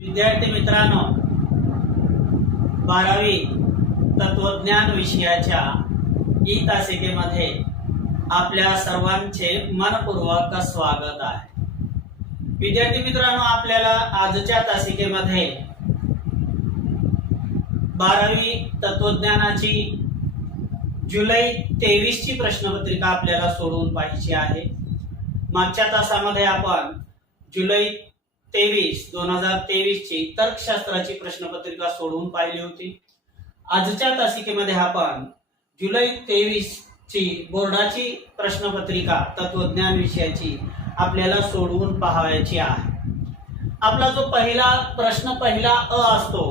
विद्यार्थी मित्रांनो, 12वी तत्वज्ञान विषयाच्या ई तासिकेमध्ये आपल्या सर्वांचे मनपूर्वक स्वागत आहे। विद्यार्थी मित्रांनो, आपल्याला आजच्या तासिकेमध्ये 12वी तत्वज्ञानाची जुलै 23 ची प्रश्नपत्रिका आपल्याला सोडवून पाहिजे आहे। मागच्या तासामध्ये आपण जुलै 2023 ची तर्कशास्त्राची प्रश्नपत्रिका सोडवून पाहिली होती। आजच्या तासिकेमध्ये आपण जुलै 23 ची बोर्डाची प्रश्नपत्रिका तत्वज्ञान विषयाची आपल्याला सोडवून पाहायची आहे। आपला जो पहिला प्रश्न अ असतो,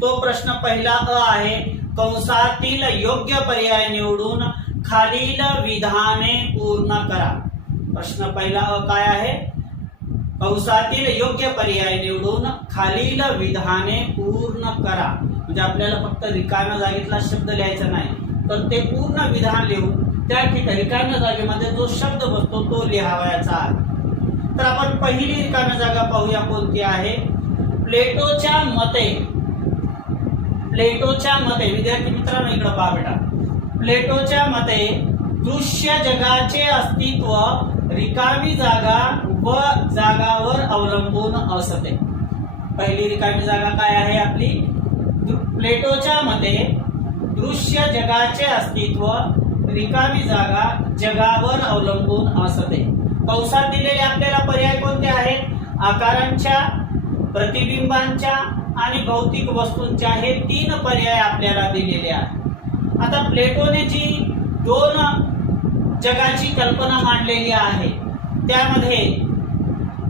तो प्रश्न पहिला अ आहे, कंसातील योग्य पर्याय निवडून खालील विधाने पूर्ण करा। प्रश्न पहिला अ काय आहे? कंसातील योग्य पर्याय निवडून खालील विधाने पूर्ण करा। म्हणजे आपल्याला फक्त रिकाम्या जागेतला शब्द लिहायचा नाही, तर ते पूर्ण विधान लिहून त्या ठिकाणी रिकाम्या जागेमध्ये जो शब्द बसतो तो लिहावायचा आहे। तर आपण पहिली रिकाम्या जागा पाहूया कोणती आहे। प्लेटोच्या मते विद्यार्थी मित्रांनो इकडे पहा बेटा। प्लेटोच्या मते दृश्य जगाचे अस्तित्व रिकामी जागा व जागावर अवलंबून असते। पहिली रिकामी जागा काय आहे आपली? प्लेटोच्या मते दृश्य जगाचे अस्तित्व रिकामी जागा जगावर अवलंबून असते। कंसात दिलेले आपल्याला पर्याय कोणते आहेत? आकारांच्या, प्रतिबिंबांच्या आणि भौतिक वस्तूंच्या, हे 3 पर्याय आपल्याला दिलेले आहेत। आता प्लेटोने जी 2 जगाची कल्पना मांडलेली आहे, त्यामध्ये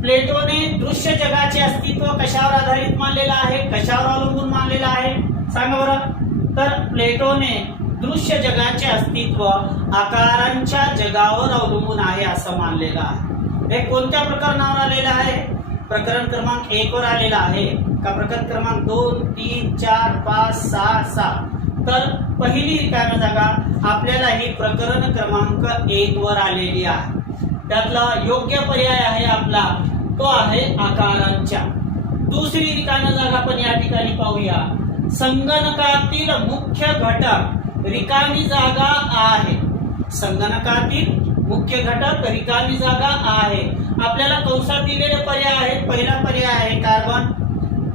प्लेटोने दृश्य जगाचे अस्तित्व कशावर आधारित मानलेलं आहे, कशावर अवलंबून मानलेलं आहे सांगा बरं। तर प्लेटोने दृश्य जगाचे अस्तित्व आकारांच्या जगावर अवलंबून आहे असं मानलेलं आहे। हे कोणत्या प्रकरणावर आलेलं आहे? प्रकरण क्रमांक 1 वर आलेलं आहे का प्रकरण क्रमांक 2, 3, 4, 5, 6, 7? तर पहिली रिकामी जागा आपल्याला ही प्रकरण क्रमांक 1 वर आलेली आहे। त्यातला योग्य पर्याय आहे आपला तो आहे आकारांच्या। दुसरी रिकामी जागा आपण या ठिकाणी पाहूया। संगणकातील मुख्य घटक रिकामी जागा आहे। संगणकातील मुख्य घटक रिकामी जागा आहे। आपल्याला कंसात दिलेले पर्याय आहेत। पहिला पर्याय आहे कार्बन,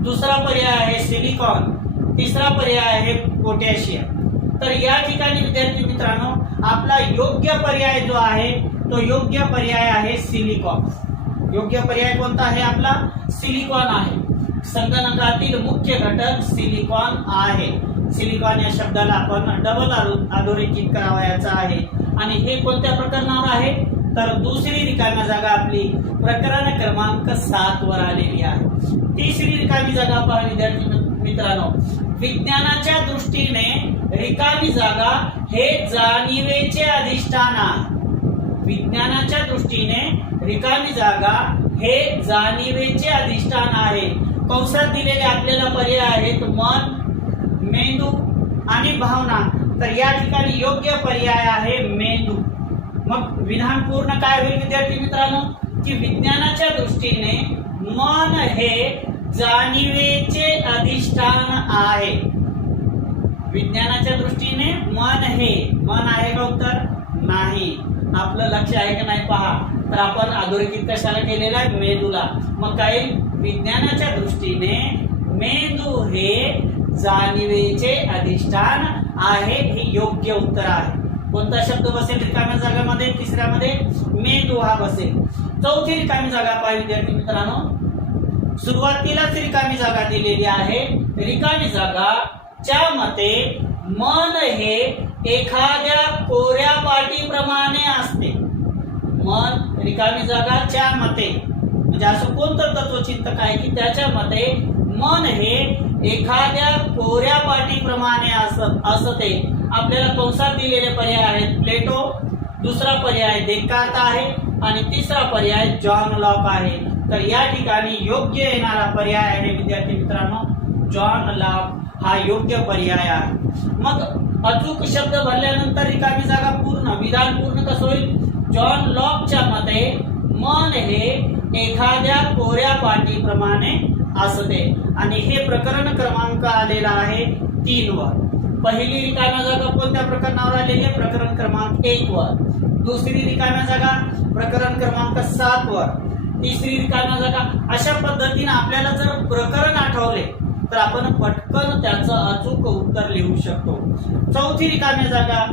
दुसरा पर्याय आहे सिलिकॉन, तिसरा पर्याय आहे पोटॅशियम। तर या ठिकाणी विद्यार्थी मित्रांनो, आपला योग्य पर्याय जो आहे तो योग्य पर्याय आहे सिलिकॉन। योग्य पर्याय कोणता आहे आपला? सिलिकॉन आहे। संगणकातील मुख्य घटक सिलिकॉन आहे। सिलिकॉन या शब्दाला आपण डबल अधोरेखित करावायचा आहे। आणि हे कोणत्या प्रकरणावर आहे? तर दुसरी रिकामी जागा आपली प्रकरण क्रमांक 7 वर आलेली आहे। तिसरी रिकामी जागा पहा विद्यार्थी मित्रांनो। विज्ञानाच्या दृष्टीने रिकामी जागा हे जाणीवेचे अधिष्ठान आहे। विज्ञानाच्या दृष्टीने रिकामी जागा हे जाणीवेचे अधिष्ठान आहे। कंसात दिलेले आपल्याला पर्याय आहेत मन, मेंदू आणि भावना। तर या ठिकाणी योग्य पर्याय आहे मेंदू। मग विधान पूर्ण काय होईल विद्यार्थी मित्रांनो? की विज्ञानाच्या दृष्टीने मन हे जाणीवेचे अधिष्ठान आहे। विज्ञानाच्या दृष्टीने मन आहे का उत्तर? नाही। आपलं लक्ष आहे का नाही पहा। तर आपण अधोरेखित कशाला केलेला आहे? मेंदूला। मग काय? विज्ञानाच्या दृष्टीने मेंदू हे जाणीवेचे अधिष्ठान आहे, हे योग्य उत्तर आहे। कोणता शब्द बसेल रिकाम्या जागामध्ये? तिसऱ्यामध्ये मेंदू हा बसेल। चौथी रिकामी जागा पहा विद्यार्थी मित्रांनो। सुरुवातीलाच रिकामी जागा दिलेली आहे। रिकामी जागाच्या मते मन हे एखाद्या कोऱ्या पाटीप्रमाणे असते। मन रिकामी जागाच्या मते म्हणजे असं कोणतं तत्वचिंतक आहे की त्याच्या मते मन हे एखाद्या कोऱ्या पाटीप्रमाणे असते। आपल्याला कंसात दिलेले पर्याय आहेत प्लेटो, दुसरा पर्याय देकार्त आहे आणि तिसरा पर्याय जॉन लॉक आहे। तर या ठिकाणी योग्य येणारा पर्याय आहे विद्यार्थी मित्रांनो जॉन लॉक हा योग्य पर्याय आहे। मग अचूक शब्द भरल्यानंतर रिकामी जागा पूर्ण, विधान पूर्ण कसं होईल? जॉन लॉकच्या मते मन हे एखाद्या कोऱ्या पाटीप्रमाणे असते आणि हे प्रकरण क्रमांक आलेला आहे 3 वर. पहिली रिकाम्या जागा कोणत्या प्रकरणावर आलेली आहे? प्रकरण क्रमांक 1 वर. दुसरी रिकाम्या जागा प्रकरण क्रमांक 7 वर. तिसरी रिकाम्या जागा. अशा पद्धतीने आपल्याला जर प्रकरण आठवले तर आपण पटकन त्याचं अचूक उत्तर लिहू शकतो. चौथी रिकाम्या जागा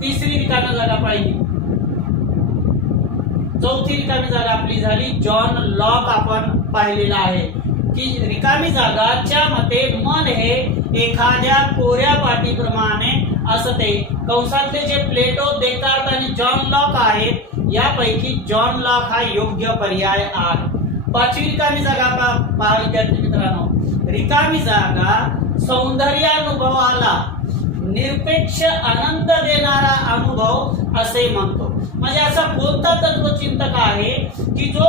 तिसरी रिकाम्या जागा पाहिली. चौथी रिकामी जागा आपली झाली जॉन लॉक. आपण पाहिलेला आहे की रिकामी जागाच्या मते मन हे एखाद्या कोऱ्या पाटीप्रमाणे असते. कंसातले जे प्लेटो, देकार्त आणि जॉन लॉक आहेत यापैकी जॉन लॉक हा योग्य पर्याय आहे. पाचवी रिकामी जागा पहा विद्यार्थी मित्रांनो. रिकामी जागा सौंदर्यानुभवाला निरपेक्ष आनंद देणारा अनुभव असे म्हणतो. म्हणजे असा कोणता तत्वचिंतक आहे की जो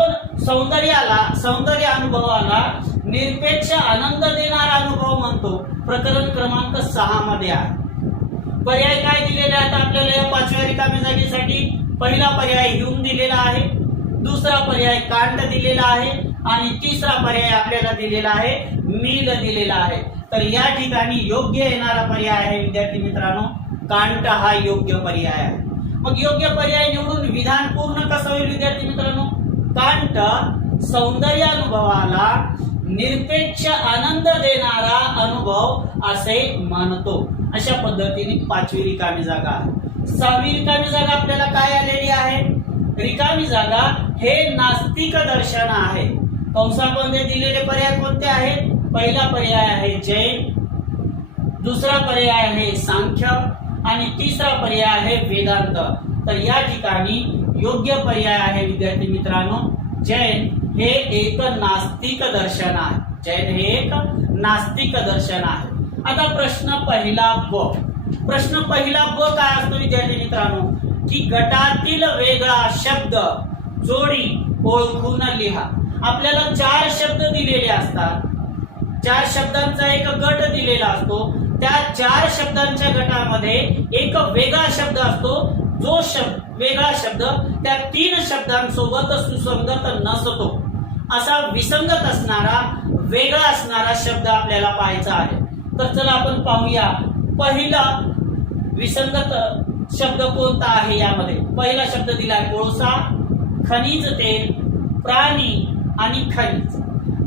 सौंदर्य अनुभवाला निरपेक्ष आनंद देणारा अनुभव म्हणतो? प्रकरण क्रमांक 6 मध्ये आहे. पर्याय काय दिलेले आहेत आपल्याला या पाचव्या रिकाम्या जागेसाठी? पहिला पर्याय ह्यूम दिलेला आहे, दुसरा पर्याय कांट दिलेला आहे आणि तिसरा पर्याय आपल्याला दिलेला आहे मिल दिलेला आहे. तर या ठिकाणी योग्य येणारा पर्याय आहे विद्यार्थी मित्रांनो कांट हा योग्य पर्याय आहे. मग योग्य पर्याय निवडून विधान पूर्ण कसं होईल विद्यार्थी मित्रांनो? कांट सौंदर्यानुभवाला निरपेक्ष आनंद देणारा अनुभव असे म्हणतो. अशा पद्धतीने पाचवी रिकामी जागा आहे. सहावी रिकामी जागा आपल्याला काय आलेली आहे? रिकामी जागा हे नास्तिक दर्शन आहे. कंसामध्ये दिलेले पर्याय कोणते आहेत? पहिला पर्याय आहे जैन, दुसरा पर्याय आहे सांख्य आणि तिसरा पर्याय आहे वेदांत. तर या ठिकाणी योग्य पर्याय आहे विद्यार्थी मित्रांनो जैन हे एक नास्तिक दर्शन आहे. जैन हे एक नास्तिक दर्शन आहे. आता प्रश्न पहिला ब काय असतो विद्यार्थी मित्रांनो? की गटातील वेगळा शब्द जोडी ओळखून लिहा. आपल्याला 4 शब्द दिलेले असतात. 4 शब्दांचा एक गट दिलेला असतो. त्या 4 शब्दांच्या गटामध्ये एक वेगळा शब्द असतो. जो वेगळा शब्द त्या 3 शब्दांसोबत सुसंगत नसतो. असा विसंगत असणारा वेगळा असणारा शब्द आपल्याला पाहायचा आहे. तर चला आपण पाहूया पहिला विसंगत शब्द कोणता आहे. यामध्ये पहिला शब्द दिलाय कोळसा, खनिज तेल, प्राणी आणि खनिज.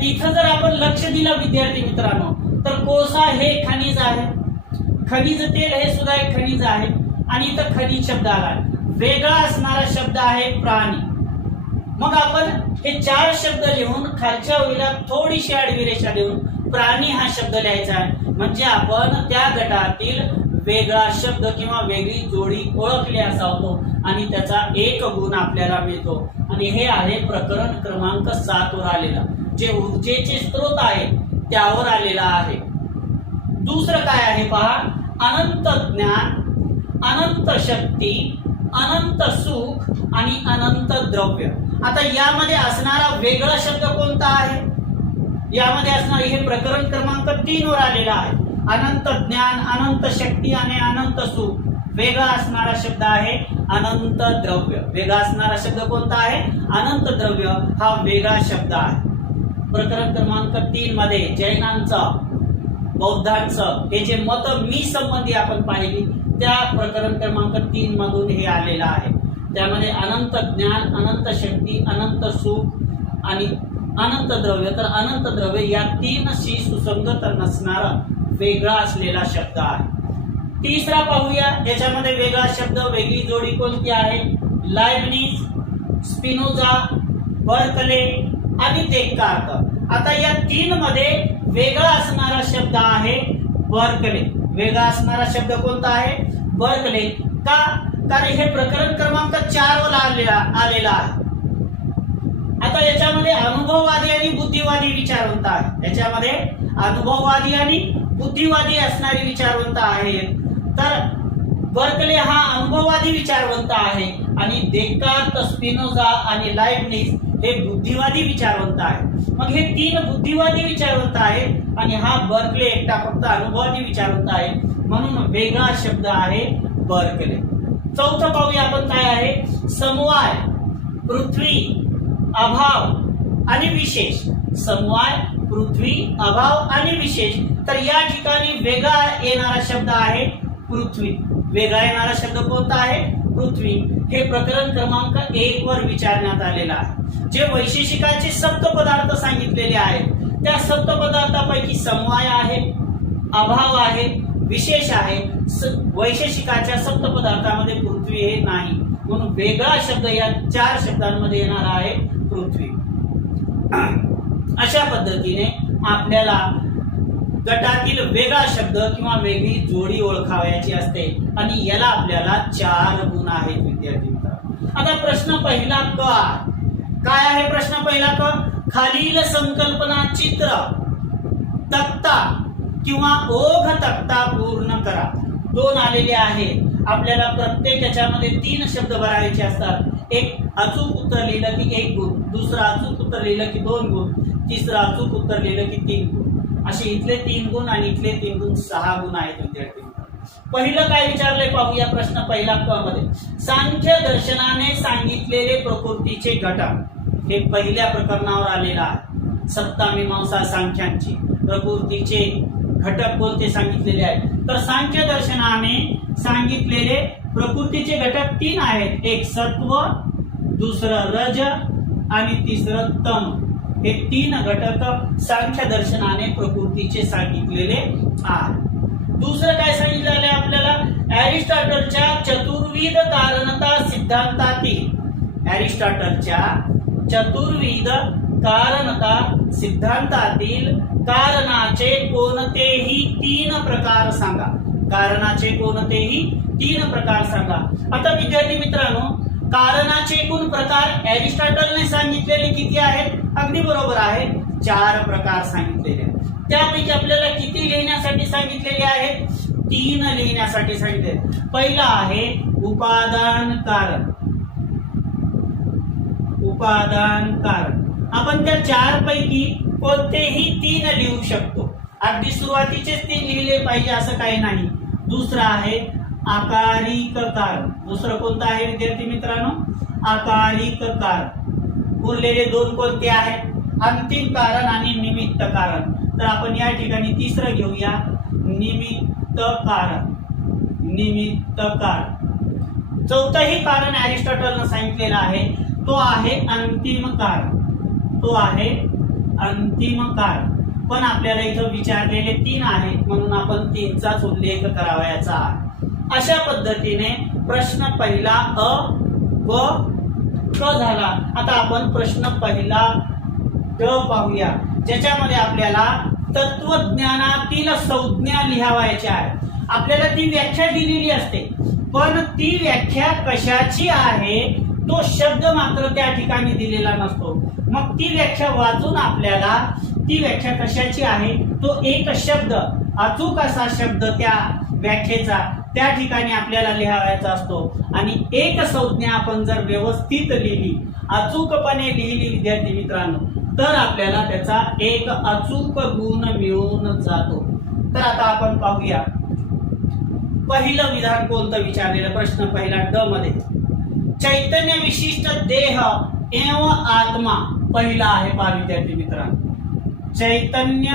इथं जर आपण लक्ष दिलं विद्यार्थी मित्रांनो तर कोळसा हे खनिज आहे, खनिज तेल हे सुद्धा एक खनिज आहे आणि इथं खनिज शब्द आला. वेगळा असणारा शब्द आहे प्राणी. मग आपण हे 4 शब्द लिहून खालच्या ओळीला थोडीशी आडवी रेषा देऊन प्राणी हा शब्द लिहायचा आहे. म्हणजे आपण त्या गटातील वेगळा शब्द किंवा वेगळी जोडी ओळखली असा होतो आणि त्याचा 1 गुण आपल्याला मिळतो. आणि हे आहे प्रकरण क्रमांक 7 वर आलेला जे ऊर्जेचे स्रोत आहे त्यावर आलेला आहे. दुसरं काय आहे पहा. अनंत ज्ञान, अनंत शक्ती, अनंत सुख आणि अनंत द्रव्य. आता यामध्ये असणारा वेगळा शब्द कोणता आहे? यामध्ये असणार हे प्रकरण क्रमांक 3 वर आलेला आहे. अनंत ज्ञान, अनंत शक्ती आणि अनंत सुख. वेगळा असणारा शब्द आहे अनंत द्रव्य. वेगळा असणारा शब्द कोणता आहे? अनंत द्रव्य हा वेगळा शब्द आहे. प्रकरण क्रमांक 3 मध्ये जैनांचं, बौद्धांचं हे जे मत मी संबंधी आपण पाहिली त्या प्रकरण क्रमांक 3 मधून हे आलेलं आहे. त्यामध्ये अनंत ज्ञान, अनंत शक्ती, अनंत सुख आणि अनंत द्रव्य. तर अनंत द्रव्य या 3शी सुसंगत नसणारा वेगळा असलेला शब्द आहे. तिसरा पाहूया. याच्यामध्ये वेगळा शब्द, वेगळी जोडी कोणती आहे? लायबनिज, स्पिनोजा, बर्कले आणि देकार्त. आता या 3 मध्ये वेगळा असणारा शब्द आहे बर्कले. वेगळा असणारा शब्द कोणता आहे? बर्कले. का? कारण हे प्रकरण क्रमांक 4 वर आलेला आहे. आता याच्यामध्ये अनुभववादी आणि बुद्धिवादी विचारवंत आहे. याच्यामध्ये अनुभववादी आणि बुद्धिवादी असणारी विचारवंत आहेत. तर बर्कले हा अनुभववादी विचारवंत आहे आणि देकार्त, स्पिनोजा आणि लायबनिज हे बुद्धिवादी विचारवंत आहे. मग हे 3 बुद्धिवादी विचारवंत आहेत आणि हा बर्कले एकटा फक्त अनुभववादी विचारवंत आहे. म्हणून वेगळा शब्द आहे बर्कले. चौथं पाहूया आपण काय आहे. समवाय, पृथ्वी, अभाव आणि विशेष, समवाय, पृथ्वी, अभाव आणि विशेष. तर या ठिकाणी वेगळा येणारा शब्द आहे पृथ्वी. वेगळा येणारा शब्द कोणता आहे? पृथ्वी. हे प्रकरण क्रमांक 1 वर विचारण्यात आलेला आहे. जे वैशेषिकाचे सप्त पदार्थ सांगितलेले आहेत त्या सप्त पदार्थापैकी समवाय आहे, अभाव आहे, विशेष आहे. वैशेषिकाच्या सप्त पदार्थामध्ये पृथ्वी हे नाही, म्हणून वेगळा शब्द या 4 शब्दांमध्ये येणार आहे पृथ्वी. अशा पद्धतीने आपल्याला गटातील वेगळा शब्द किंवा वेगळी जोडी ओळखावयाची असते आणि याला आपल्याला 4 गुण आहेत विद्यार्थी मित्रांनो. आता प्रश्न पहिला क काय आहे? प्रश्न पहिला क, खालील संकल्पना चित्र तक्ता किंवा ओघ तक्ता पूर्ण करा. 2 आलेले आहेत. आपल्याला प्रत्येक याच्यामध्ये 3 शब्द भरायचे असतात. एक अचूक उत्तर लिहिलं की 1 गुण, दुसरं अचूक उत्तर लिहिलं की 2 गुण, तिसरं अचूक उत्तर लिहिलं की 3 गुण. असे इथले 3 गुण आणि इथले 3 गुण 6 गुण आहेत विद्यार्थी. पहिलं काय विचारलंय पाहूया. प्रश्न पहिला क मध्ये सांख्य दर्शनाने सांगितलेले प्रकृतीचे घटक. हे पहिल्या प्रकरणावर आलेलं आहे. सत्ता मीमांसा सांख्यांची प्रकृतीचे घटक कोणते सांगितलेले आहेत? तर सांख्य दर्शनाने सांगितलेले प्रकृतीचे घटक 3 आहेत. एक सत्व, दुसरं रज आणि तिसरं तम. हे 3 घटक सांख्य दर्शनाने प्रकृतीचे सांगितलेले आहेत. दुसरं काय सांगितलेलं आहे आपल्याला? अरिस्टॉटलच्या चतुर्विध कारणता सिद्धांतातील, अरिस्टॉटलच्या चतुर्विध कारणता सिद्धांतातील कारणाचे कोणतेही 3 प्रकार सांगा. कारणाचे कोणतेही 3 प्रकार सांगा. आता विद्यार्थी मित्रांनो, कारणाचे एकूण प्रकार अरिस्टॉटलने सांगितलेले किती आहेत? अगदी बरोबर आहे, 4 प्रकार सांगितलेले आहेत. त्यापैकी आपल्याला किती लिहिण्यासाठी सांगितलेले आहेत? 3 लिहिण्यासाठी सांगितले. पहिला आहे उपादान कारण. उपादान कारण आपण त्या 4 पैकी कोणतेही 3 लिहू शकतो. अगदी सुरुवातीचेच 3 लिहिले पाहिजे असं काही नाही. दुसरं आहे आकारिक कारण. दुसरं कोणतं आहे विद्यार्थी मित्रांनो? आकारिक कारण. उरलेले 2 कोणते आहेत? अंतिम कारण आणि निमित्त कारण. तर आपण या ठिकाणी तिसरं घेऊया, निमित्त कारण. निमित्त कारण. चौथंही कारण अरिस्टॉटलनं सांगितलेलं आहे, तो आहे अंतिम कारण. तो आहे अंतिम कारण. पण आपल्याला इथं विचारलेले 3 आहेत म्हणून आपण 3चाच उल्लेख करावयाचा आहे. अशा पद्धतीने प्रश्न पहिला अ, ब, क झाला. आता आपण प्रश्न पहिला ड पाहूया, ज्याच्यामध्ये आपल्याला तत्वज्ञानातील संज्ञा लिहावायच्या आहेत. आपल्याला ती व्याख्या दिलेली असते, पण ती व्याख्या कशाची आहे तो शब्द मात्र त्या ठिकाणी दिलेला नसतो. मग ती व्याख्या वाचून आपल्याला ती व्याख्या कशाची आहे तो एक शब्द, अचूक असा शब्द त्या व्याख्येचा त्या ठिकाणी आपल्याला लिहावायचा असतो. आणि एक संज्ञा आपण जर व्यवस्थित लिहिली, अचूकपणे लिहिली विद्यार्थी मित्रांनो, तर आपल्याला त्याचा एक अचूक गुण मिळून जातो. तर आता आपण पाहूया पहिलं विधान कोणतं विचारलेलं. प्रश्न पहिला ड मध्ये चैतन्य विशिष्ट देह एवं आत्मा. पहिला आहे पहा विद्यार्थी मित्रांनो, चैतन्य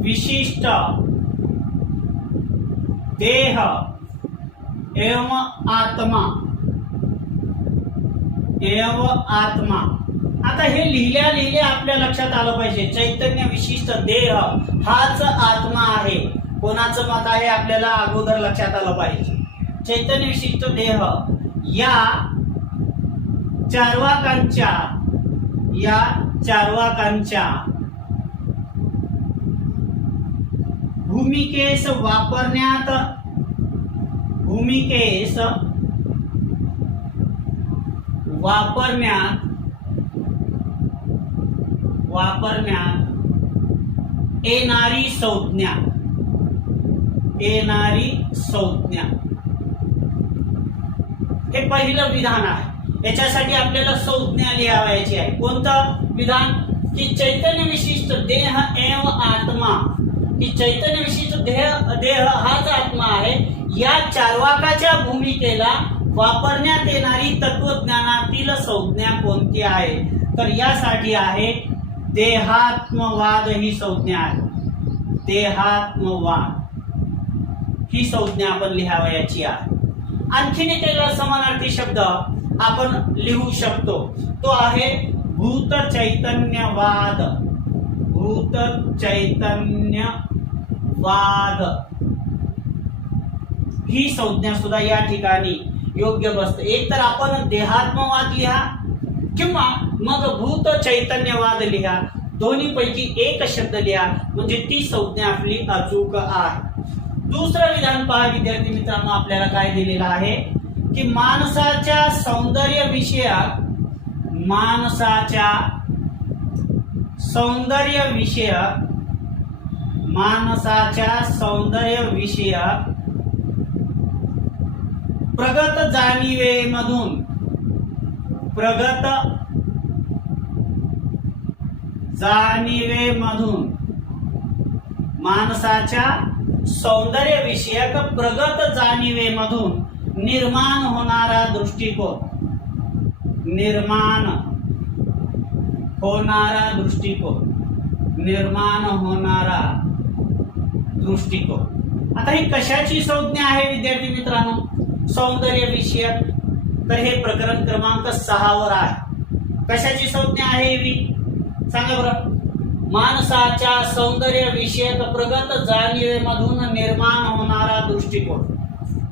विशिष्ट देह एवं आत्मा. एवं आत्मा. आता हे लिहिल्या आपल्या लक्षात आलं पाहिजे, चैतन्य विशिष्ट देह हाच आत्मा आहे. कोणाचं मत आहे आपल्याला अगोदर लक्षात आलं पाहिजे. चैतन्य विशिष्ट देह या चार्वाकांच्या भूमिकेस वापरण्यात येणारी संज्ञा. हे पहिलं विधान आहे. याच्यासाठी आपल्याला संज्ञा लिहावायची आहे. कोणतं विधान? की चैतन्य विशिष्ट देह एवं आत्मा. की चैतन्य विशिष्ट देह हाच आत्मा आहे. या चार्वाकाच्या भूमिकेला वापरण्यात येणारी तत्वज्ञानातील संज्ञा कोणती आहे? तर यासाठी आहे देहात्मवाद ही संज्ञा आहे. देहात्मवाद ही संज्ञा आपण लिहावयाची आहे. आणखीन एक समानार्थी शब्द आपण लिहू शकतो, तो आहे भूत चैतन्यवाद. भूत चैतन्यवाद ही संज्ञा सुद्धा या ठिकाणी योग्य बसते. एक तर आपण देहात्मवाद लिहा किंवा मग भूत चैतन्यवाद लिहा, दोन्ही पैकी एक शब्द लिहा, म्हणजे ती संज्ञा आपली अचूक आहे. दुसरं विधान पहा विद्यार्थी मित्रांनो, आपल्याला काय दिलेलं आहे की माणसाच्या सौंदर्य विषयक प्रगत जाणीवेमधून माणसाच्या सौंदर्य विषयक प्रगत जाणीवेमधून निर्माण होणारा दृष्टिकोन. आता ही कशाची संज्ञा आहे विद्यार्थी मित्रांनो? सौंदर्य विषयक. तर हे प्रकरण क्रमांक 6 वर आहे. कशाची संज्ञा आहे ही सांगा बरं. माणसाच्या सौंदर्य विषयक प्रगत जाणीवेमधून निर्माण होणारा दृष्टिकोन.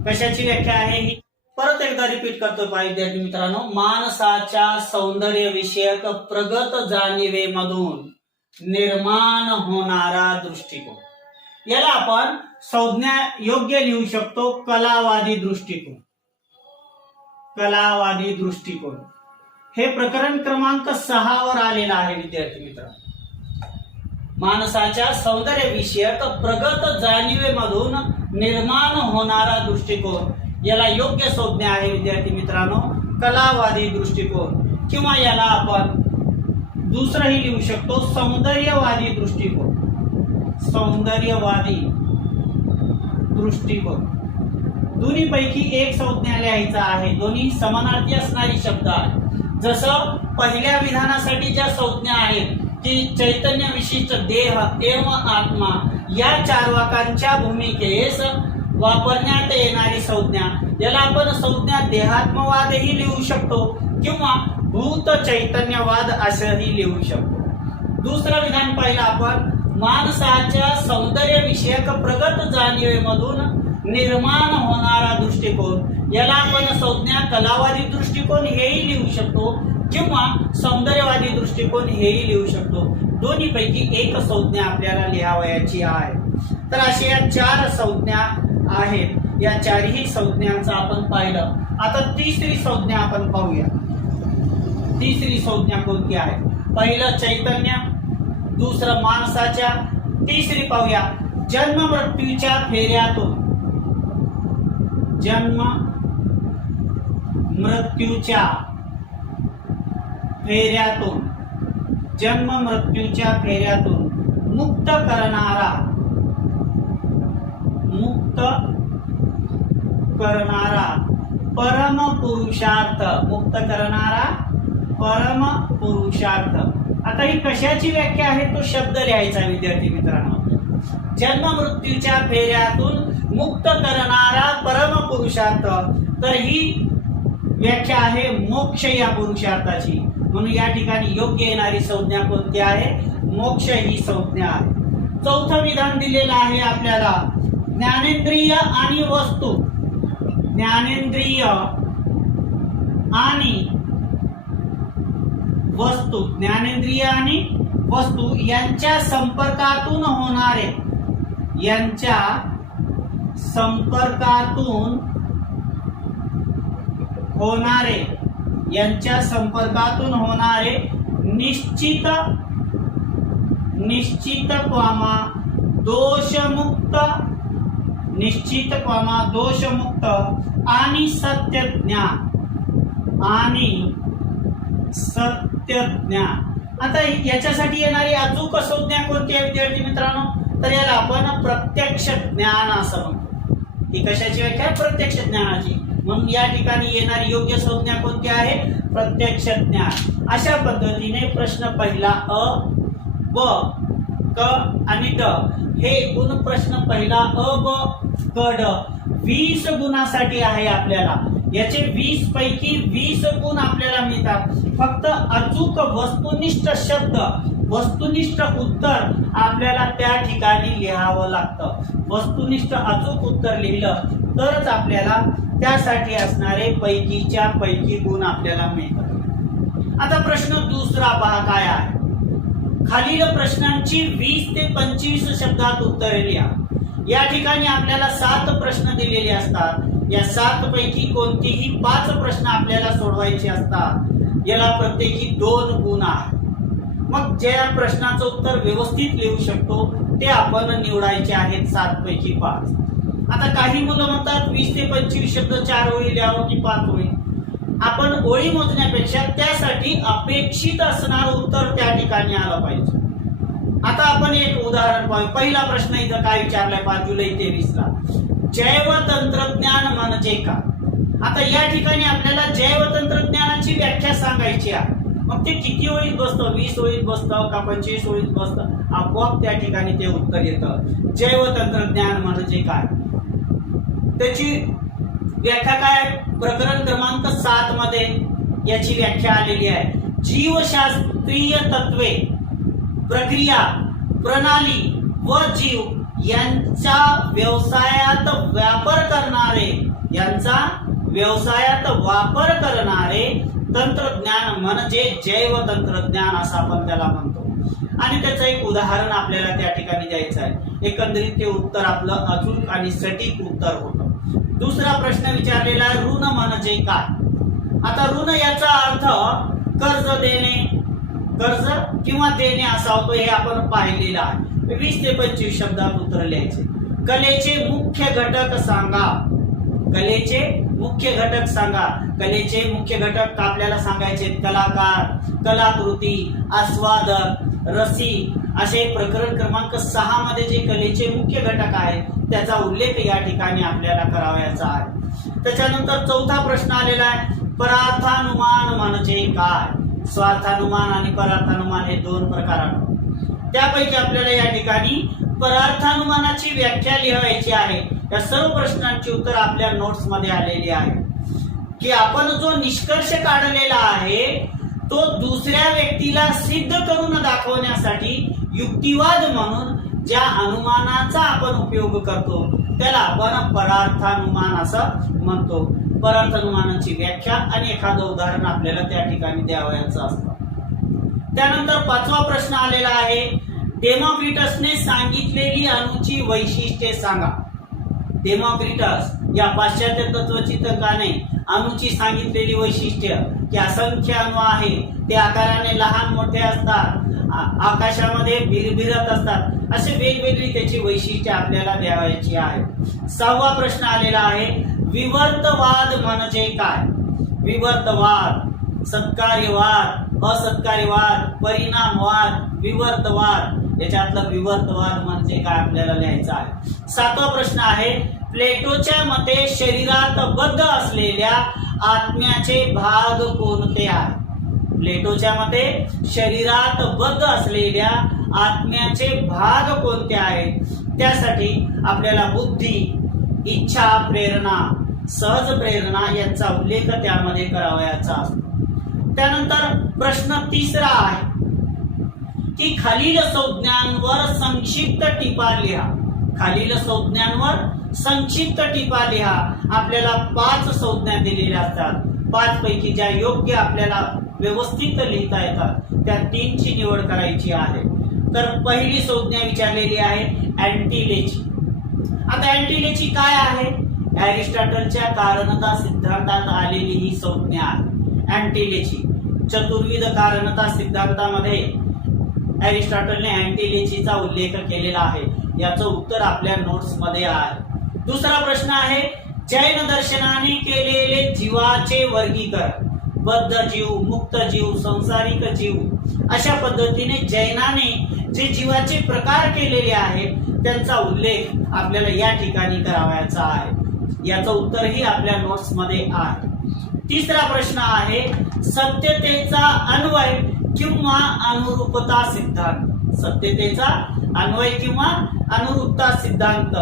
कशाची व्याख्या आहे ही? परत एकदा रिपीट करतो पहा विद्यार्थी मित्रांनो. माणसाच्या सौंदर्य विषयक प्रगत जाणीवेमधून निर्माण होणारा दृष्टिकोन. याला आपण संज्ञा योग्य लिहू शकतो कलावादी दृष्टिकोन. हे प्रकरण क्रमांक 6 वर आलेलं आहे विद्यार्थी मित्रांनो. माणसाच्या सौंदर्य विषयक प्रगत जाणीवेमधून निर्माण होणारा दृष्टिकोन, याला योग्य संज्ञा आहे विद्यार्थी मित्रांनो कलावादी दृष्टिकोन, किंवा याला आपण दुसरंही लिहू शकतो सौंदर्यवादी दृष्टिकोन. दोन्ही पैकी एक संज्ञा लिहायचा आहे. दोन्ही समानार्थी असणारी शब्द आहेत. जसं पहिल्या विधानासाठी ज्या संज्ञा आहेत की चैतन्य विशिष्ट देह एवं आत्मा या चार भूमिकेस वापरण्यात येणारी संज्ञा, याला आपण संज्ञा देहात्मवादही लिहू शकतो किंवा भूत चैतन्यवाद असंही लिहू शकतो. दुसरं विधान पाहिलं आपण, माणसाच्या सौंदर्य विषयक प्रगत जाणीवेमधून निर्माण होणारा दृष्टिकोन, याला आपण संज्ञा कलावादी दृष्टिकोन हेही लिहू शकतो किंवा सौंदर्यवादी दृष्टिकोन हेही लिहू शकतो. दोन्ही पैकी एक संज्ञा आपल्याला लिहावयाची आहे. तर अशा या 4 संज्ञा आहेत. या 4ही संज्ञांचं आपण पाहिलं. आता तिसरी संज्ञा आपण पाहूया. तिसरी संज्ञा कोणती आहे? पहिलं चैतन्य, दुसरं माणसाच्या, तिसरी पाहूया जन्म मृत्यूच्या फेऱ्यातून. जन्म मृत्यूच्या फेऱ्यातून मुक्त करणारा परम पुरुषार्थ. आता ही कशाची व्याख्या आहे तो शब्द लिहायचा विद्यार्थी मित्रांनो. जन्म मृत्यूच्या फेऱ्यातून मुक्त करणारा परम पुरुषार्थ. तर ही व्याख्या आहे मोक्ष या पुरुषार्थाची. म्हणून या ठिकाणी योग्य येणारी संज्ञा कोणती आहे? मोक्ष ही संज्ञा आहे. चौथं विधान दिलेलं आहे आपल्याला, ज्ञानेंद्रिय आणि वस्तू. ज्ञानेंद्रिय आणि वस्तू यांच्या संपर्कातून होणारे निश्चित दोषमुक्त आणि सत्य ज्ञान. आता याच्यासाठी येणारी अचूक संज्ञा कोणती आहे विद्यार्थी मित्रांनो? तर याला आपण प्रत्यक्ष ज्ञान असं म्हणतो. ही कशाची व्याख्या? प्रत्यक्ष ज्ञानाची. म्हणून या ठिकाणी येणारी योग्य संज्ञा कोणती आहे? प्रत्यक्ष ज्ञान. अशा पद्धतीने प्रश्न पहिला अ, ब, क आणि ड हे एकूण प्रश्न पहिला अ, ब, क, ड 20 गुणासाठी आहे आपल्याला. याचे 20 पैकी 20 गुण आपल्याला मिळतात. फक्त अचूक वस्तुनिष्ठ शब्द, वस्तुनिष्ठ उत्तर आपल्याला त्या ठिकाणी लिहावं लागतं. वस्तुनिष्ठ अचूक उत्तर लिहिलं तरच आपल्याला त्यासाठी असणारे पैकीच्या पैकी गुण आपल्याला मिळतात. आता प्रश्न दुसरा पहा काय आहे. खालील प्रश्नांची 20 ते 25 शब्दात उत्तरे लिहा. या ठिकाणी आपल्याला 7 प्रश्न दिलेले असतात. या 7 पैकी कोणतेही 5 प्रश्न आपल्याला सोडवायचे असतात. याला प्रत्येकी 2 गुण आहेत. मग ज्या प्रश्नाचं उत्तर व्यवस्थित लिहू शकतो ते आपण निवडायचे आहेत 7 पैकी 5. आता काही मुलं म्हणतात 20 ते 25 शब्द 4 ओळी लिहावं की 5 ओळी. आपण ओळी मोजण्यापेक्षा त्यासाठी अपेक्षित असणारं उत्तर त्या ठिकाणी आलं पाहिजे. आता आपण एक उदाहरण पाहू. पहिला प्रश्न इथं काय विचारलाय 5 जुलै 23 ला. जैव तंत्रज्ञान म्हणजे काय? आता या ठिकाणी आपल्याला जैव तंत्रज्ञानाची व्याख्या सांगायची आहे. मग ते किती ओळीत बसतं, 20 ओळीत बसतं का 25 ओळीत बसतं, आपोआप त्या ठिकाणी ते उत्तर येतं. जैव तंत्रज्ञान म्हणजे काय? त्याची व्याख्या काय? प्रकरण क्रमांक 7 मध्ये याची व्याख्या आलेली आहे. जीवशास्त्रीय तत्वे, प्रक्रिया, प्रणाली व जीव यांचा व्यवसायात वापर करणारे तंत्रज्ञान म्हणजे जैव तंत्रज्ञान असं आपण त्याला म्हणतो. आणि त्याचं एक उदाहरण आपल्याला त्या ठिकाणी द्यायचं आहे. एकंदरीत ते उत्तर आपलं अचूक आणि सटीक उत्तर होतं. दुसरा प्रश्न विचारलेला ऋण म्हणजे काय? आता ऋण याचा अर्थ कर्ज देणे, कर्ज किंवा देणे असा होतो. हे आपण पाहिलेलं आहे. 20 ते 25 शब्दात उत्तर लिहायचे. कलेचे मुख्य घटक सांगा. कलेचे मुख्य घटक सांगा. कलेचे मुख्य घटक आपल्याला सांगायचे कलाकार, कलाकृती, आस्वादक, रसिक असे प्रकरण क्रमांक 6 मध्ये जे कलेचे मुख्य घटक आहेत त्याचा उल्लेख या ठिकाणी आपल्याला करावयाचा आहे. त्याच्यानंतर चौथा प्रश्न आलेला आहे. परार्थानुमान म्हणजे काय? स्वार्थानुमान आणि परार्थानुमान हे 2 प्रकार आहेत. त्यापैकी आपल्याला या ठिकाणी परार्थानुमानाची व्याख्या लिहायची आहे. या सर्व प्रश्नांची उत्तर आपल्या नोट्स मध्ये आलेली आहे. की आपण जो निष्कर्ष काढलेला आहे तो दुसऱ्या व्यक्तीला सिद्ध करून दाखवण्यासाठी युक्तिवाद म्हणून ज्या अनुमानाचा आपण उपयोग करतो त्याला आपण परार्थानुमान असं म्हणतो. परार्थानुमानाची व्याख्या आणि एखादं उदाहरण आपल्याला त्या ठिकाणी द्यावयाचं असतं. त्यानंतर 5वा प्रश्न आलेला आहे. डेमोक्रिटसने सांगितलेली अणूची वैशिष्ट्ये सांगा. डेमोक्रिटस या पाश्चात्य तत्वचिंतकाने अणूची सांगितलेली वैशिष्ट्य की असंख्य अणू आहे, ते आकाराने लहान मोठे असतात, आकाशामध्ये भिरभिरत असतात, असे वेगवेगळी त्याची वैशिष्ट्ये आपल्याला द्यावायची आहे. 6वा प्रश्न आलेला आहे. विवर्तवाद म्हणजे काय? विवर्तवाद, सत्कार्यवाद, असत्कार्यवाद, परिणामवाद, विवर्तवाद याच्यातलं विवर्तवाद म्हणजे काय आपल्याला लिहायचं आहे. 7वा प्रश्न आहे. प्लेटोच्या मते शरीरात बद्ध असलेल्या आत्म्याचे भाग कोणते आहेत? प्लेटोच्या मते शरीरात बद्ध असलेल्या आत्म्याचे भाग कोणते आहेत? त्यासाठी आपल्याला बुद्धी, इच्छा, प्रेरणा, सहज प्रेरणा यांचा उल्लेख त्यामध्ये करावयाचा असतो. त्यानंतर प्रश्न 3रा आहे की खालील संज्ञांवर संक्षिप्त टिपा लिहा. खालील संज्ञांवर संक्षिप्त टिपा लिहा. आपल्याला 5 संज्ञा दिलेल्या असतात. 5 पैकी ज्या योग्य आपल्याला व्यवस्थित लिहिता येतात त्या 3ची निवड करायची आहे. तर पहिली संज्ञा विचारलेली आहे अँटिलेची. आता अँटिलेची काय आहे? अरिस्टॉटलच्या कारणता सिद्धांतात आलेली ही संज्ञा आहे. अँटिलेची चतुर्विध कारणता सिद्धांतामध्ये अरिस्टॉटलने अँटिलेचीचा उल्लेख केलेला आहे. याचं उत्तर आपल्या नोट्स मध्ये आहे. दुसरा प्रश्न आहे. जैन दर्शनाने केलेले जीवाचे वर्गीकरण. बद्ध जीव, मुक्त जीव, संसारिक जीव अशा पद्धतीने जैनाने जे जीवाचे प्रकार केलेले आहेत त्यांचा उल्लेख आपल्याला या ठिकाणी करावयाचा आहे. याचं उत्तरही आपल्या नोट्स मध्ये आहे. तिसरा प्रश्न आहे सत्यतेचा अन्वय किंवा अनुरूपता सिद्धांत. सत्यतेचा अन्वय किंवा अनुरूपता सिद्धांत.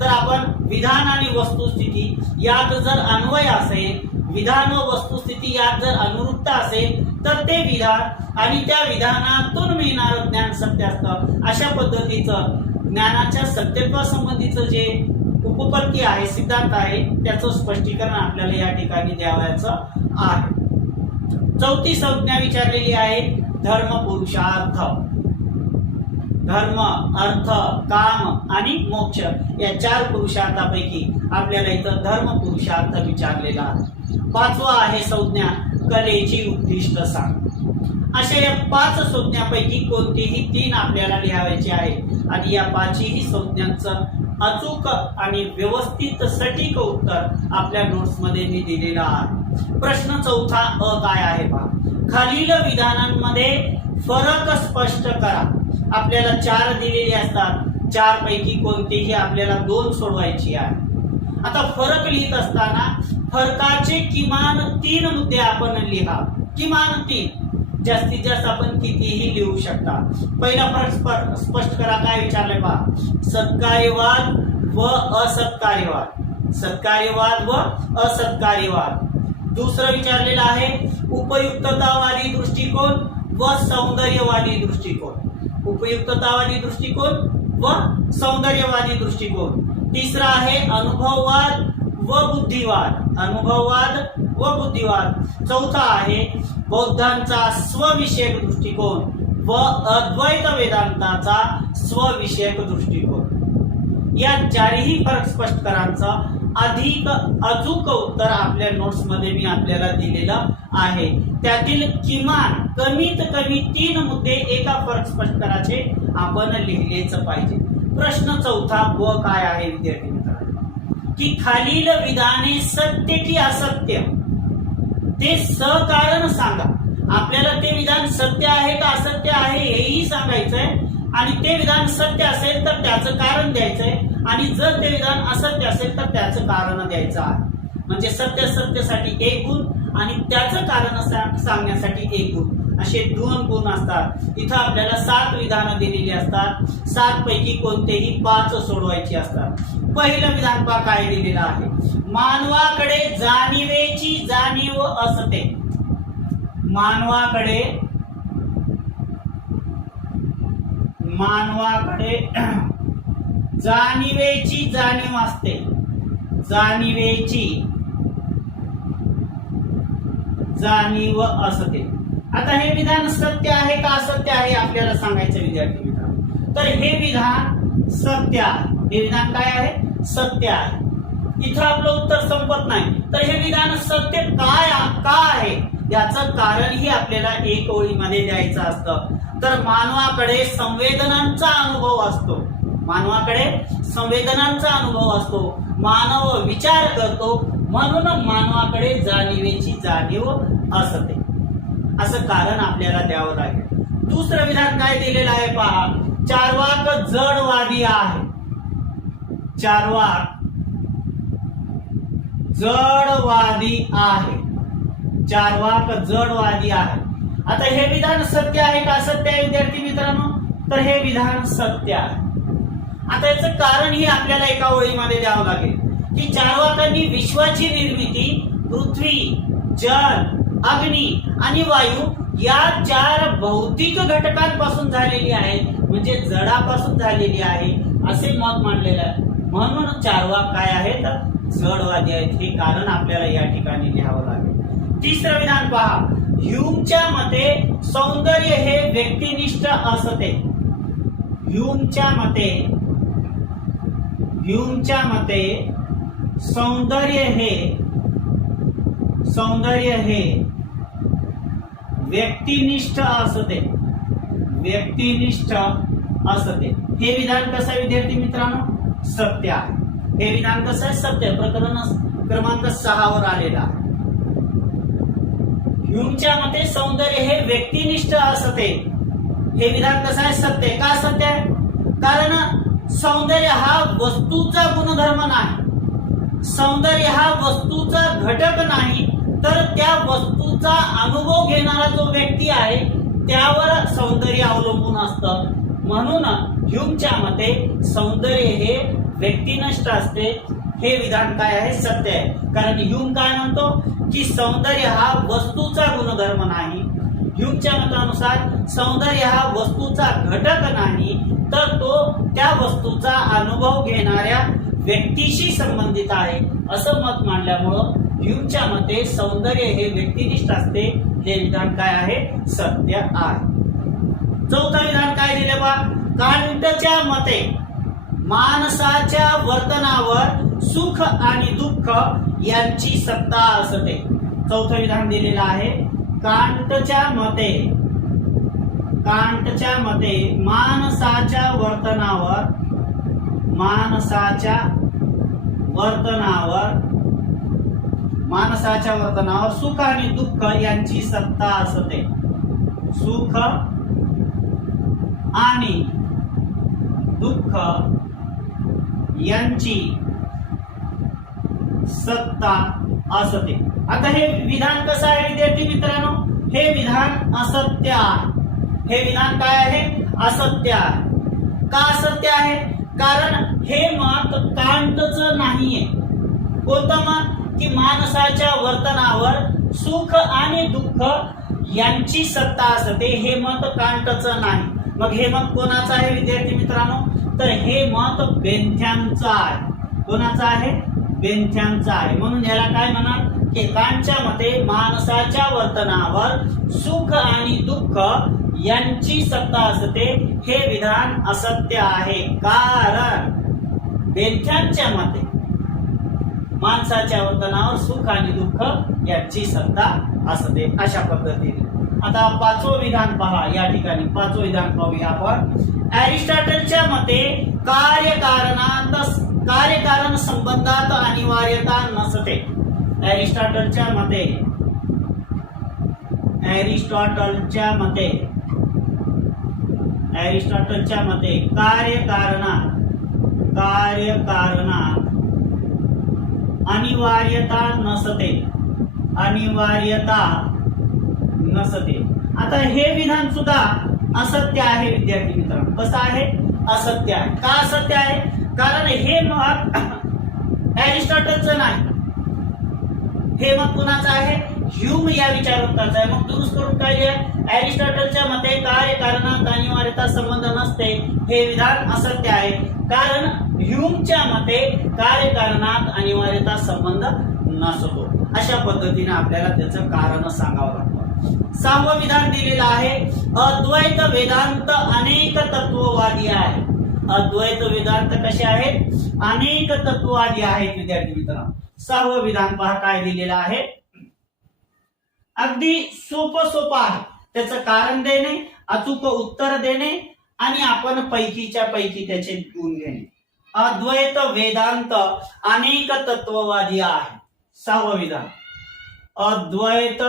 तर आपण विधान आणि वस्तुस्थिती यात जर अन्वय असेल, विधान व वस्तुस्थिती यात जर अनुरूपता असेल, तर ते विधान आणि त्या विधानातून मिळणारं ज्ञान सत्य असतं. अशा पद्धतीचं ज्ञानाच्या सत्यत्वासंबंधीचं जे उपपत्ती आहे, सिद्धांत आहे, त्याचं स्पष्टीकरण आपल्याला या ठिकाणी द्यावयाचं आहे. चौथी संज्ञा विचारलेली आहे धर्म पुरुषार्थ. धर्म, अर्थ, काम आणि मोक्ष या 4 पुरुषार्थापैकी आपल्याला इथं धर्म पुरुषार्थ विचारलेला आहे. पाचवा आहे संज्ञा कलेची उद्दिष्ट सांग. अशा या 5 संज्ञापैकी कोणतीही 3 आपल्याला लिहायची आहे आणि या 5ही संज्ञांचं अचूक आणि व्यवस्थित सटीक उत्तर आपल्या नोट्स मध्ये मी दिलेलं आहे. प्रश्न चौथा अ काय आहे पहा. खालील विधानांमध्ये फरक स्पष्ट करा. आपल्याला 4 दिलेले असतात, 4 पैकी कोणतेही आपल्याला 2 सोडवायची आहे. आता फरक लिहित असताना फरकाचे किमान 3 मुद्दे आपण लिहा. किमान 3, जास्तीत जास्त आपण कितीही लिहू शकता. पहिला फरक स्पष्ट करा. काय विचारलंय पहा. सत्कार्यवाद व असत्कार्यवाद. सत्कार्यवाद व असत्कार्यवाद. दुसरं विचारलेलं आहे उपयुक्ततावादी दृष्टिकोन व सौंदर्यवादी दृष्टिकोन. उपयुक्ततावादी दृष्टिकोन व सौंदर्यवादी दृष्टिकोन. तिसरा आहे अनुभववाद व बुद्धिवाद. अनुभववाद व बुद्धिवाद. चौथा आहे बौद्धांचा स्वविषयक दृष्टिकोन व अद्वैत वेदांताचा स्वविषयक दृष्टिकोन. या 4ही फरक स्पष्टकरांचा अधिक अचूक उत्तर आपल्या नोट्स मध्ये मी आपल्याला दिलेलं आहे. त्यातील किमान कमीत कमी 3 मुद्दे एका फरक स्पष्टकराचे आपण लिहिलेच पाहिजे. प्रश्न चौथा व काय आहे विद्यार्थी मित्रांनो, की खालील विधाने सत्य की असत्य ते सकारण सांगा. आपल्याला ते विधान सत्य आहे का असत्य आहे हेही सांगायचंय आणि ते विधान सत्य असेल तर त्याचं कारण द्यायचंय आणि जर ते विधान असत्य असेल तर त्याचं कारण द्यायचं आहे. म्हणजे सत्यासाठी 1 गुण आणि त्याचं कारण सांगण्यासाठी 1 गुण, असे 2 गुण असतात. इथं आपल्याला 7 विधानं दिलेली असतात. 7 पैकी कोणतेही 5 सोडवायची असतात. पहिलं विधान पहा काय दिलेलं आहे. मानवाकडे जाणीवेची जाणीव असते. मानवाकडे जाणीवेची जाणीव असते. जाणीवेची जाणीव असते. आता हे विधान सत्य आहे का असत्य आहे आपल्याला सांगायचं विद्यार्थी मित्रांनो. तर हे विधान सत्य आहे. हे विधान काय आहे? सत्य आहे. इथं आपलं उत्तर संपत नाही. तर हे विधान सत्य का आहे याचं कारणही आपल्याला 1 ओळीमध्ये द्यायचं असतं. तर मानवाकडे संवेदनांचा अनुभव असतो. मानवाकडे संवेदनांचा अनुभव असतो. मानव विचार करतो म्हणून मानवाकडे जाणीवेची जाणीव असते. असं कारण आपल्याला द्यावं लागेल. दुसरं विधान काय दिलेलं आहे पहा. चार्वाक जडवादी आहे. चार्वाक जडवादी आहे. चार्वाक जडवादी आहे. आता हे विधान सत्य आहे का असत्य आहे विद्यार्थी मित्रांनो? तर हे विधान सत्य आहे. आता याचं कारणही आपल्याला एका ओळीमध्ये द्यावं लागेल की चार्वाकांनी विश्वाची निर्मिती पृथ्वी, जल, अग्नी आणि वायू या 4 भौतिक घटकांपासून झालेली आहे. म्हणजे जडापासून झालेली आहे असे मत मांडलेलं आहे. म्हणून चार्वाक काय आहेत? जडवादी आहेत. हे कारण आपल्याला या ठिकाणी लिहावं लागेल. तिसरं विधान पहा. ह्यूमच्या मते सौंदर्य हे व्यक्तिनिष्ठ असते. ह्यूमच्या मते सौंदर्य हे व्यक्तिनिष्ठ असते. व्यक्तिनिष्ठ असते. हे विधान कसं आहे विद्यार्थी मित्रांनो? सत्य आहे. हे विधान कसं आहे? सत्य. प्रकरण क्रमांक 6 वर आलेला आहे. ह्यूमच्या मते सौंदर्य हे व्यक्तिनिष्ठ असते. हे विधान कसं आहे? सत्य. का सत्य आहे? कारण सौंदर्य हा वस्तूचा गुणधर्म नाही. सौंदर्य हा वस्तूचा घटक नाही, तर त्या वस्तूचा अनुभव घेणारा जो व्यक्ती आहे त्यावर सौंदर्य अवलंबून असतं. म्हणून ह्यूमच्या मते सौंदर्य हे व्यक्तिनिष्ठ असते. हे विधान काय आहे? सत्य आहे. कारण ह्यूम काय म्हणतो की सौंदर्य हा वस्तूचा गुणधर्म नाही. ह्यूमच्या मतानुसार सौंदर्य हा वस्तूचा घटक नाही, तर तो त्या वस्तूचा अनुभव घेणाऱ्या व्यक्तीशी संबंधित आहे असं मत मांडल्यामुळं ह्यूमच्या मते सौंदर्य हे व्यक्तिनिष्ठ असते. हे विधान काय आहे? सत्य आहे. चौथं विधान काय दिले बा? कांटच्या मते माणसाच्या वर्तनावर सुख आणि दुःख यांची सत्ता असते. चौथं विधान दिलेलं आहे. कांटच्या मते माणसाच्या वर्तनावर सुख आणि दुःख यांची सत्ता असते. सुख आणि दुःख यांची सत्ता असते. आता हे विधान कसं आहे विद्यार्थी मित्रांनो? हे विधान असत्य आहे. हे विधान काय आहे? असत्य आहे. का असत्य आहे? कारण हे मत कांटचं नाहीये. कोणतं मत? की माणसाच्या वर्तनावर सुख आणि दुःख यांची सत्ता असते. हे मत कांटचं नाही. मग हे मत कोणाचं आहे विद्यार्थी मित्रांनो? तर हे मत बेंथ्यांचं आहे. कोणाचं आहे? बेंथ्यांचं आहे. म्हणून याला काय म्हणाल की कांटच्या मते माणसाच्या वर्तनावर सुख आणि दुःख यांची सत्ता असते. हे विधान असत्य आहे. कारण बेंथ्यांच्या मते माणसाच्या वर्तनावर सुख आणि दुःख यांची सत्ता असते. अशा पद्धतीने आता पाचवं विधान पहा. या ठिकाणी पाचवं विधान पाहूया आपण. अरिस्टॉटलच्या मते कार्यकारण संबंधात अनिवार्यता नसते. अरिस्टॉटलच्या मते कार्यकारणात अनिवार्यता नसते. आता हे विधान सुद्धा असत्य आहे विद्यार्थी मित्रांनो. कसं आहे? असत्य आहे. का असत्य आहे? कारण हे मत अरिस्टॉटलचं नाही. हे मत कुणाचं आहे? ह्यूम या विचारवंताचं आहे. मग दुरुस्त करून काय आहे? अरिस्टॉटलच्या मते कार्यकारणात अनिवार्यता संबंध नसते. हे विधान असत्य आहे. कारण ह्यूमच्या मते कार्यकारणात अनिवार्यता संबंध नसतो. अशा पद्धतीने आपल्याला त्याचं कारण सांगावं लागतं. सहावं विधान दिलेलं आहे. अद्वैत वेदांत अनेक तत्ववादी आहे. अद्वैत वेदांत कसे आहेत? अनेक तत्ववादी आहेत विद्यार्थी मित्रांनो. सहावं विधान पहा काय दिलेलं आहे. अगदी सोपं आहे. त्याचं कारण देणे, अचूक उत्तर देणे आणि आपण पैकीच्या पैकी त्याचे गुण घेणे. अद्वैत वेदांत अनेक तत्ववादी आहे. सहावं विधान. अद्वैत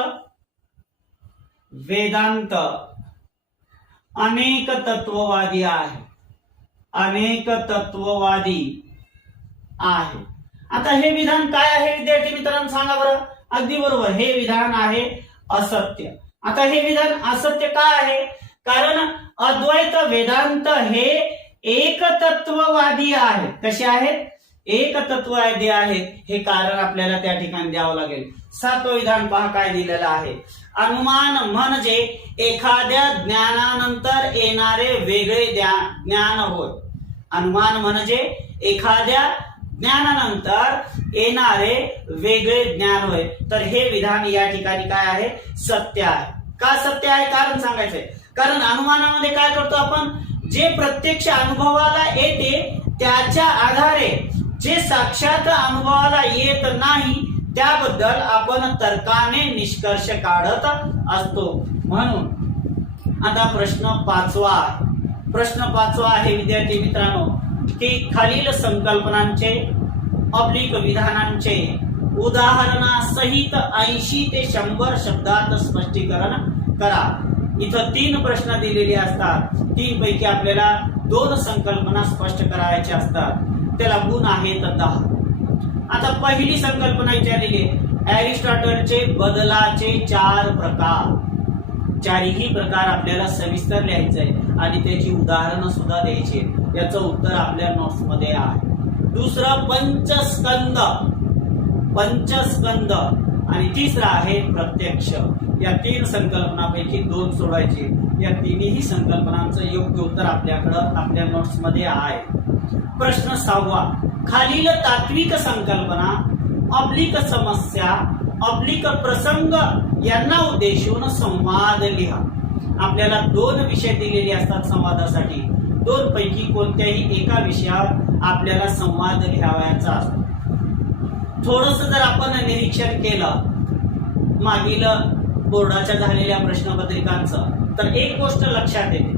वेदांत अनेक तत्ववादी आहे. अनेक तत्ववादी आहे. आता हे विधान काय आहे विद्यार्थी मित्रांनो? सांगा बरं. अगदी बरोबर. हे विधान आहे असत्य. आता हे विधान असत्य का आहे? कारण अद्वैत वेदांत हे एकतत्ववादी आहे. कसे आहेत? एकतत्ववादी आहेत. हे कारण आपल्याला त्या ठिकाणी द्यावं लागेल. सातवं विधान पहा काय दिलेलं आहे. अनुमान म्हणजे एखाद्या ज्ञानानंतर येणारे वेगळे ज्ञान होय. अनुमान म्हणजे एखाद्या ज्ञानानंतर येणारे वेगळे ज्ञान होय. तर हे विधान या ठिकाणी काय आहे? सत्य आहे. का सत्य आहे? कारण सांगायचंय. कारण अनुमानामध्ये काय करतो आपण? जे प्रत्यक्ष अनुभवाला येते त्याच्या आधारे जे साक्षात अनुभवाला येत नाही त्याबद्दल आपण तर्काने निष्कर्ष काढत असतो. म्हणून आता प्रश्न पाचवा आहे विद्यार्थी मित्रांनो की खालील संकल्पनांचे विधानांचे उदाहरणासहित 80 ते 100 शब्दात स्पष्टीकरण करा. इथं 3 प्रश्न दिलेले असतात. 3 पैकी आपल्याला 2 संकल्पना स्पष्ट करायच्या असतात. त्याला गुण आहेत 10. आता पहिली संकल्पना विचारलेली आहे. एरिस्टॉटलचे बदलाचे 4 प्रकार, चारही प्रकार आपल्याला सविस्तर लिहायचे आहे आणि त्याची उदाहरणं सुद्धा द्यायची आहेत. याचं उत्तर आपल्या नोट्स मध्ये आहे. दुसरं पंचस्कंद, पंचस्कंद आणि तिसरा आहे प्रत्यक्ष. या 3 संकल्पनापैकी 2 सोडवायचे. या तिन्ही संकल्पनांचं योग्य उत्तर आपल्याकडं आपल्या नोट्स मध्ये आहे. प्रश्न 6वा, खालील तात्विक संकल्पना ऑब्लिक समस्या ऑब्लिक प्रसंग यांना उद्देशून संवाद लिहा. आपल्याला 2 विषय दिलेले असतात संवादासाठी. 2 पैकी कोणत्याही एका विषयावर आपल्याला संवाद लिहावयाचा असतो. थोडस जर आपण निरीक्षण केलं मागील बोर्डाच्या झालेल्या प्रश्नपत्रिकांचं, तर एक गोष्ट लक्षात येते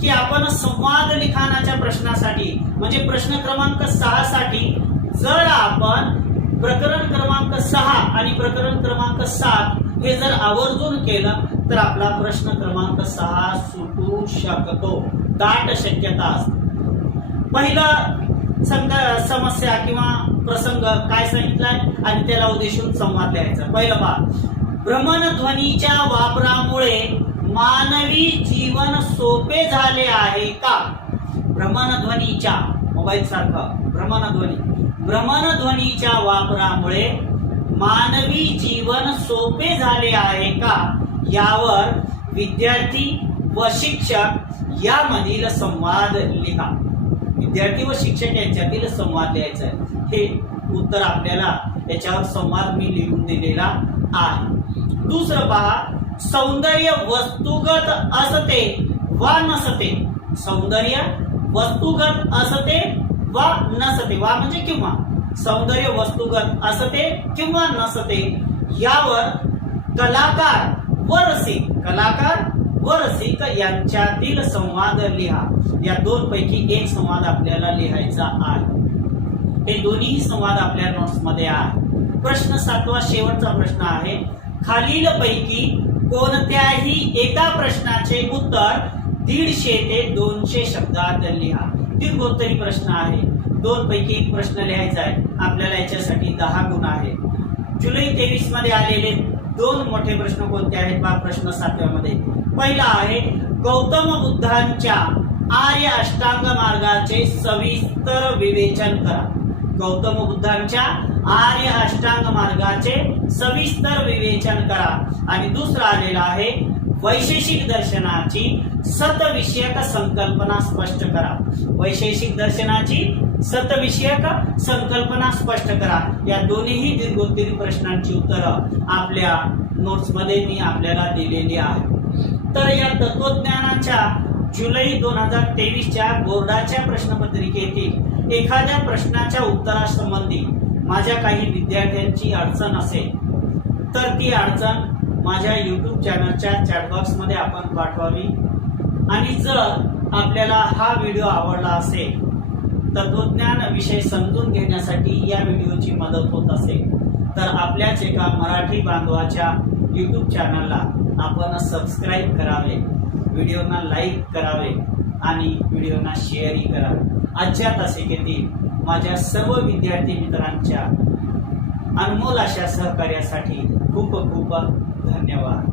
की आपण संवाद लिखाणाच्या प्रश्नासाठी म्हणजे प्रश्न क्रमांक 6 साठी जर आपण प्रकरण क्रमांक 6 आणि प्रकरण क्रमांक 7 हे जर आवर्जून केलं तर आपला प्रश्न क्रमांक 6 सुटू शकतो, दाट शक्यता असते. पहिला समस्या किंवा प्रसंग काय सांगितलाय आणि त्याला उद्देशून संवाद लिहायचा. पहिला भाग, भ्रमणध्वनीच्या वापरामुळे मानवी जीवन सोपे झाले आहे का? भ्रमणध्वनीच्या, मोबाईल सारखं भ्रमणध्वनीच्या वापरामुळे मानवी जीवन सोपे झाले आहे का, यावर विद्यार्थी व शिक्षक यामधील संवाद लिहा. विद्यार्थी व शिक्षक यांच्यातील संवाद लिहायचा आहे. हे उत्तर आपल्याला याच्यावर संवाद मी लिहून दिलेला आहे. दुसरं पहा, सौंदर्य वस्तुगत असते वा नसते. सौंदर्य वस्तुगत असते वा नसते. वा म्हणजे किंवा. सौंदर्य वस्तुगत असते किंवा नसते यावर कलाकार व रसिक यांच्यातील संवाद लिहा. या 2 पैकी एक संवाद आपल्याला लिहायचा आहे. हे दोन्ही संवाद आपल्या नोट्स मध्ये आहे. प्रश्न 7वा शेवटचा प्रश्न आहे, खालील पैकी कोणत्याही एका प्रश्नाचे उत्तर 150 ते 200 शब्दात लिहा. दीर्घोत्तरी प्रश्न आहे. 2 पैकी एक प्रश्न लिहायचा आहे. आपल्याला याच्यासाठी 10 गुण आहे. जुलै 23 मध्ये आलेले 2 मोठे प्रश्न कोणते आहेत पहा प्रश्न 7व्या मध्ये. पहिला आहे, गौतम बुद्धांच्या आर्य अष्टांग मार्गाचे सविस्तर विवेचन करा. गौतम बुद्धांच्या आर्य अष्टांग मार्गाचे सविस्तर विवेचन करा. आणि दुसरा आलेला आहे, वैशेषिक दर्शनाची सतविषयक संकल्पना स्पष्ट करा. वैशेषिक दर्शनाची सतविषयक संकल्पना स्पष्ट करा. या दोन्ही दीर्घोत्तरी प्रश्नांची उत्तरं आपल्या नोट्स मध्ये मी आपल्याला दिलेली आहे. तर या तत्वज्ञानाच्या जुलै 2023च्या बोर्डाच्या प्रश्नपत्रिकेतील एखाद्या प्रश्नाच्या उत्तरासंबंधी माझ्या काही विद्यार्थ्यांची अडचण असेल तर ती अडचण माझ्या YouTube चॅनलच्या चॅटबॉक्स मध्ये आपण पाठवावी. आणि जर आपल्याला हा व्हिडिओ आवडला असेल, तत्वज्ञान विषय समजून घेण्यासाठी या व्हिडिओची मदत होत असेल, तर आपल्याच एका मराठी बांधवाच्या YouTube चॅनलला आपण सबस्क्राईब करावे, व्हिडिओना लाईक करावे आणि व्हिडिओना शेअरही करावे. आजच्या तासिकेतील माझ्या सर्व विद्यार्थी मित्रांच्या अनमोल अशा सहकार्यासाठी खूप खूप धन्यवाद.